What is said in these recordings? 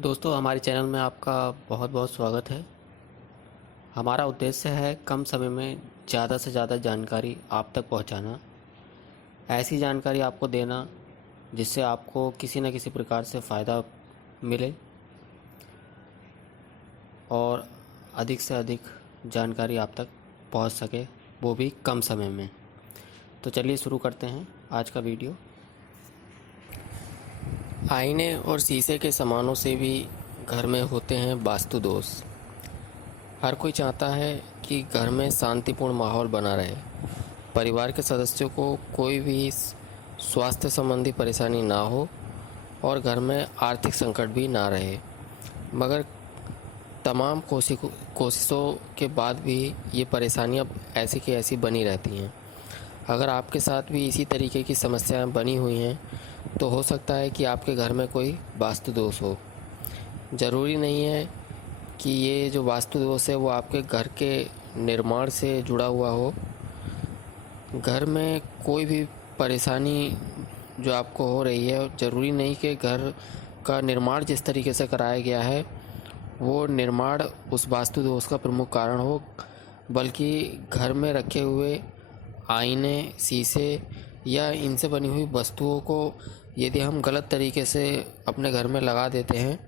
दोस्तों, हमारे चैनल में आपका बहुत बहुत स्वागत है। हमारा उद्देश्य है कम समय में ज़्यादा से ज़्यादा जानकारी आप तक पहुंचाना। ऐसी जानकारी आपको देना जिससे आपको किसी न किसी प्रकार से फ़ायदा मिले और अधिक से अधिक जानकारी आप तक पहुंच सके, वो भी कम समय में। तो चलिए शुरू करते हैं आज का वीडियो। आईने और शीशे के सामानों से भी घर में होते हैं वास्तु दोष। हर कोई चाहता है कि घर में शांतिपूर्ण माहौल बना रहे, परिवार के सदस्यों को कोई भी स्वास्थ्य संबंधी परेशानी ना हो और घर में आर्थिक संकट भी ना रहे। मगर तमाम कोशिशों के बाद भी ये परेशानियां ऐसी की ऐसी बनी रहती हैं। अगर आपके साथ भी इसी तरीके की समस्याएं बनी हुई हैं तो हो सकता है कि आपके घर में कोई वास्तु दोष हो। ज़रूरी नहीं है कि ये जो वास्तु दोष है वो आपके घर के निर्माण से जुड़ा हुआ हो। घर में कोई भी परेशानी जो आपको हो रही है, ज़रूरी नहीं कि घर का निर्माण जिस तरीके से कराया गया है वो निर्माण उस वास्तु दोष का प्रमुख कारण हो, बल्कि घर में रखे हुए आईने, शीशे या इनसे बनी हुई वस्तुओं को यदि हम गलत तरीके से अपने घर में लगा देते हैं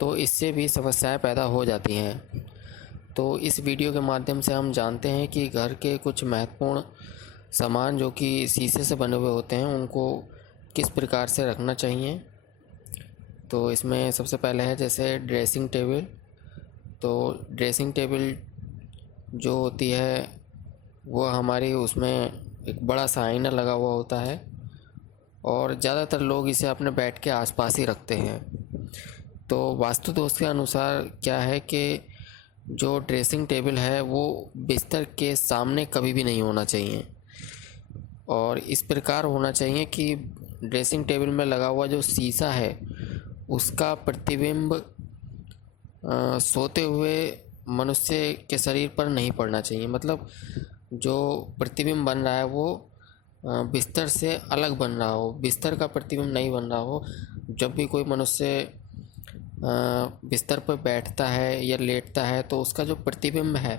तो इससे भी समस्याएं पैदा हो जाती हैं। तो इस वीडियो के माध्यम से हम जानते हैं कि घर के कुछ महत्वपूर्ण सामान जो कि शीशे से बने हुए होते हैं उनको किस प्रकार से रखना चाहिए। तो इसमें सबसे पहले है जैसे ड्रेसिंग टेबल। तो ड्रेसिंग टेबल जो होती है वो हमारी उसमें एक बड़ा सा आईना लगा हुआ होता है और ज़्यादातर लोग इसे अपने बेड के आसपास ही रखते हैं। तो वास्तु दोष के अनुसार क्या है कि जो ड्रेसिंग टेबल है वो बिस्तर के सामने कभी भी नहीं होना चाहिए और इस प्रकार होना चाहिए कि ड्रेसिंग टेबल में लगा हुआ जो शीशा है उसका प्रतिबिंब सोते हुए मनुष्य के शरीर पर नहीं पड़ना चाहिए। मतलब जो प्रतिबिंब बन रहा है वो बिस्तर से अलग बन रहा हो, बिस्तर का प्रतिबिंब नहीं बन रहा हो। जब भी कोई मनुष्य बिस्तर पर बैठता है या लेटता है तो उसका जो प्रतिबिंब है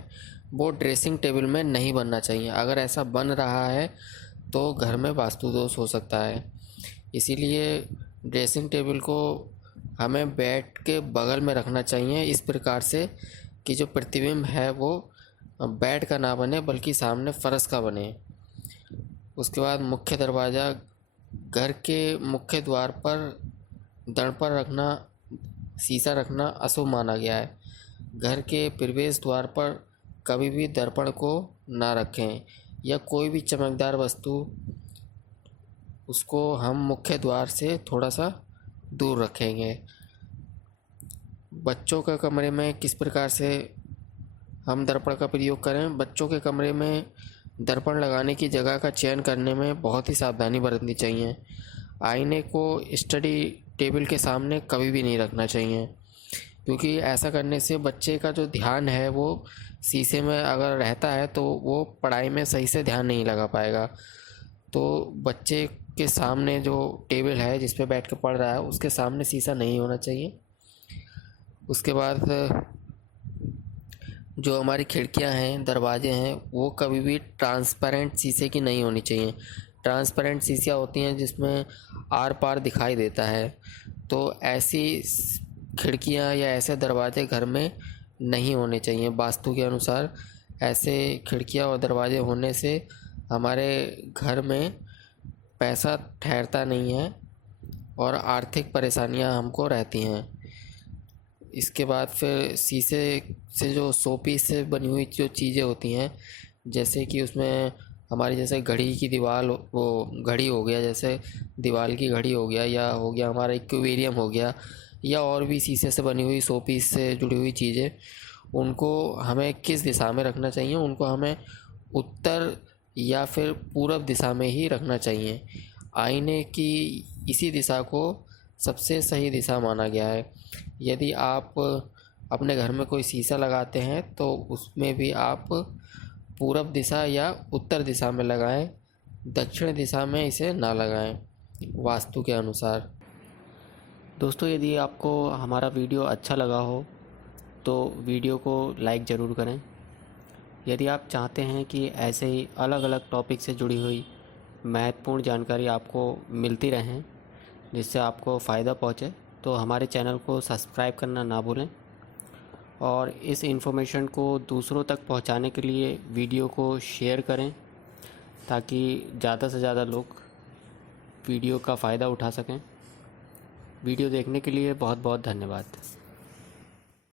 वो ड्रेसिंग टेबल में नहीं बनना चाहिए। अगर ऐसा बन रहा है तो घर में वास्तु दोष हो सकता है। इसीलिए ड्रेसिंग टेबल को हमें बेड के बगल में रखना चाहिए, इस प्रकार से कि जो प्रतिबिंब है वो बेड का ना बने बल्कि सामने फर्श का बने। उसके बाद मुख्य दरवाज़ा, घर के मुख्य द्वार पर दर्पण रखना, शीशा रखना अशुभ माना गया है। घर के प्रवेश द्वार पर कभी भी दर्पण को ना रखें या कोई भी चमकदार वस्तु उसको हम मुख्य द्वार से थोड़ा सा दूर रखेंगे। बच्चों के कमरे में किस प्रकार से हम दर्पण का प्रयोग करें। बच्चों के कमरे में दर्पण लगाने की जगह का चयन करने में बहुत ही सावधानी बरतनी चाहिए। आईने को स्टडी टेबल के सामने कभी भी नहीं रखना चाहिए, क्योंकि ऐसा करने से बच्चे का जो ध्यान है वो शीशे में अगर रहता है तो वो पढ़ाई में सही से ध्यान नहीं लगा पाएगा। तो बच्चे के सामने जो टेबल है जिस पे बैठ के पढ़ रहा है उसके सामने शीशा नहीं होना चाहिए। उसके बाद जो हमारी खिड़कियां हैं, दरवाजे हैं, वो कभी भी ट्रांसपेरेंट शीशे की नहीं होनी चाहिए। ट्रांसपेरेंट शीशियाँ होती हैं जिसमें आर पार दिखाई देता है, तो ऐसी खिड़कियां या ऐसे दरवाजे घर में नहीं होने चाहिए। वास्तु के अनुसार ऐसे खिड़कियां और दरवाजे होने से हमारे घर में पैसा ठहरता नहीं है और आर्थिक परेशानियां हमको रहती हैं। इसके बाद फिर शीशे से जो शोपीस से बनी हुई जो चीज़ें होती हैं, जैसे कि उसमें हमारी जैसे घड़ी की दीवार, वो घड़ी हो गया, जैसे दीवार की घड़ी हो गया, या हो गया हमारा एक्वेरियम हो गया, या और भी शीशे से बनी हुई शोपीस से जुड़ी हुई चीज़ें, उनको हमें किस दिशा में रखना चाहिए। उनको हमें उत्तर या फिर पूरब दिशा में ही रखना चाहिए। आईने की इसी दिशा को सबसे सही दिशा माना गया है। यदि आप अपने घर में कोई शीशा लगाते हैं तो उसमें भी आप पूरब दिशा या उत्तर दिशा में लगाएं, दक्षिण दिशा में इसे ना लगाएं वास्तु के अनुसार। दोस्तों, यदि आपको हमारा वीडियो अच्छा लगा हो तो वीडियो को लाइक ज़रूर करें। यदि आप चाहते हैं कि ऐसे ही अलग अलग टॉपिक से जुड़ी हुई महत्वपूर्ण जानकारी आपको मिलती रहें, जिससे आपको फ़ायदा पहुँचे, तो हमारे चैनल को सब्सक्राइब करना ना भूलें और इस इन्फॉर्मेशन को दूसरों तक पहुंचाने के लिए वीडियो को शेयर करें, ताकि ज़्यादा से ज़्यादा लोग वीडियो का फ़ायदा उठा सकें। वीडियो देखने के लिए बहुत बहुत धन्यवाद।